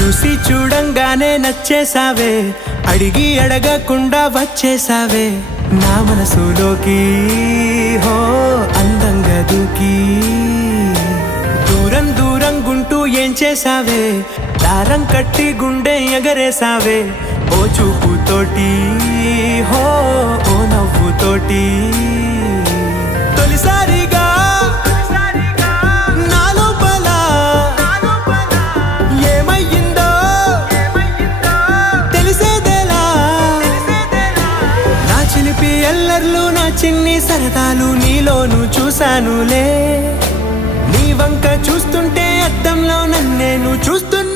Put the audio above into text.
చూసి చూడంగానే నచ్చేసావే, అడిగి అడగకుండా వచ్చేసావే నా మనసులోకి. హో అందంగా దూకి దూరం దూరం గుంటూ ఏం చేసావే, దారం కట్టి గుండె ఎగరేసావే ఓ చూపుతోటి. హో ఓ నవ్వుతోటి తొలిసారిగా నా లోపల ఏమయ్యిందో తెలిసేదేలా. నా చిలిపి ఎల్లర్లు నా చిన్ని సరదాలు నీలోను చూశానులే. నీ వంక చూస్తుంటే అద్దంలో నన్నేను చూస్తున్నా.